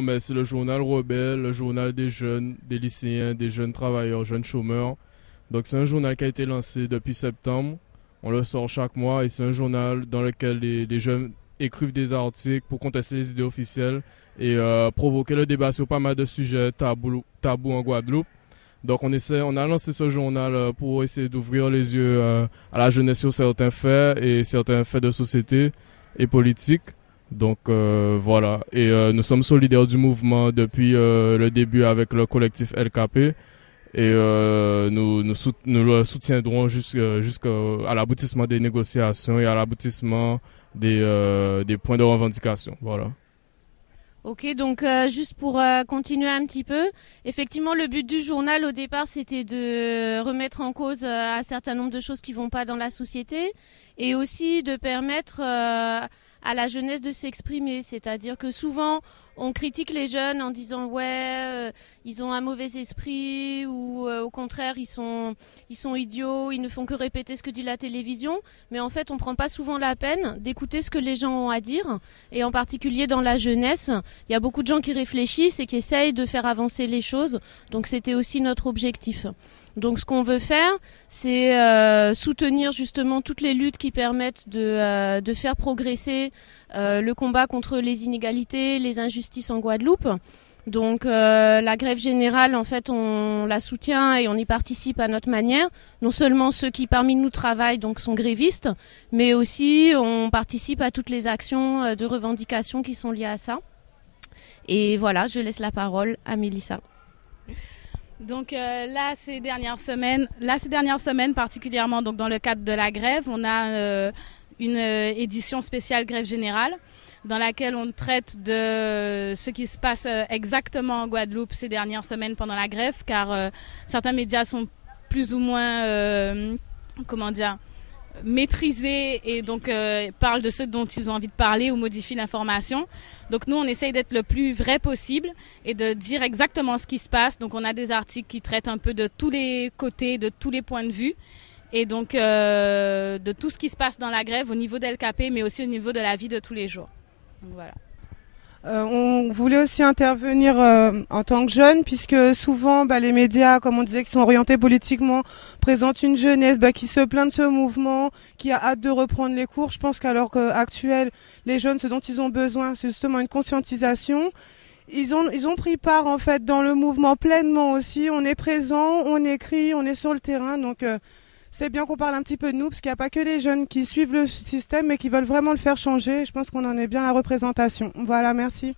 Non, mais c'est le journal Rebelle, le journal des jeunes, des lycéens, des jeunes travailleurs, jeunes chômeurs. Donc c'est un journal qui a été lancé depuis septembre. On le sort chaque mois et c'est un journal dans lequel les jeunes écrivent des articles pour contester les idées officielles et provoquer le débat sur pas mal de sujets tabous en Guadeloupe. Donc on a lancé ce journal pour essayer d'ouvrir les yeux à la jeunesse sur certains faits et certains faits de société et politiques. Donc voilà, et nous sommes solidaires du mouvement depuis le début avec le collectif LKP et nous le soutiendrons jusqu'à l'aboutissement des négociations et à l'aboutissement des points de revendication. Voilà. Ok, donc juste pour continuer un petit peu, effectivement le but du journal au départ c'était de remettre en cause un certain nombre de choses qui ne vont pas dans la société et aussi de permettre à la jeunesse de s'exprimer, c'est-à-dire que souvent on critique les jeunes en disant ouais ils ont un mauvais esprit ou au contraire ils sont idiots, ils ne font que répéter ce que dit la télévision, mais en fait on prend pas souvent la peine d'écouter ce que les gens ont à dire et en particulier dans la jeunesse, il y a beaucoup de gens qui réfléchissent et qui essayent de faire avancer les choses, donc c'était aussi notre objectif. Donc ce qu'on veut faire, c'est soutenir justement toutes les luttes qui permettent de faire progresser le combat contre les inégalités, les injustices en Guadeloupe. Donc la grève générale, en fait, on la soutient et on y participe à notre manière. Non seulement ceux qui parmi nous travaillent, donc sont grévistes, mais aussi on participe à toutes les actions de revendication qui sont liées à ça. Et voilà, je laisse la parole à Mélissa. Donc là, ces dernières semaines, particulièrement donc, dans le cadre de la grève, on a une édition spéciale grève générale dans laquelle on traite de ce qui se passe exactement en Guadeloupe ces dernières semaines pendant la grève, car certains médias sont plus ou moins, maîtrisés et donc parlent de ce dont ils ont envie de parler ou modifient l'information. Donc nous, on essaye d'être le plus vrai possible et de dire exactement ce qui se passe. Donc on a des articles qui traitent un peu de tous les côtés, de tous les points de vue et donc de tout ce qui se passe dans la grève au niveau d'LKP, mais aussi au niveau de la vie de tous les jours. Donc voilà. On voulait aussi intervenir en tant que jeune, puisque souvent les médias, comme on disait, qui sont orientés politiquement, présentent une jeunesse qui se plaint de ce mouvement, qui a hâte de reprendre les cours. Je pense qu'à l'heure actuelle, les jeunes, ce dont ils ont besoin, c'est justement une conscientisation. Ils ont pris part en fait dans le mouvement pleinement aussi. On est présent, on écrit, on est sur le terrain. Donc c'est bien qu'on parle un petit peu de nous, parce qu'il n'y a pas que les jeunes qui suivent le système, mais qui veulent vraiment le faire changer. Je pense qu'on en est bien la représentation. Voilà, merci.